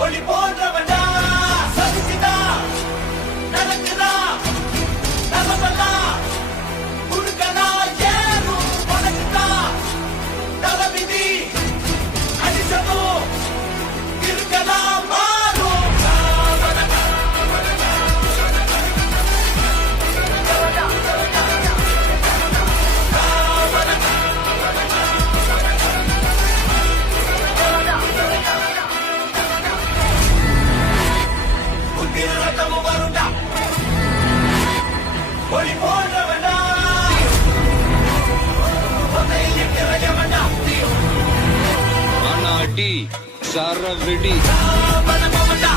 ஒளி போன்றவண்டா சதிச்சுதா நடக்குதா நலமல்லா குடுக்கலா ஏறும் பணக்குதா தலவிதி அடிச்சதோ இருக்கலாம் மாறும் ஒளி போன்றவண்டா அடி சரவெடி பணமண்டா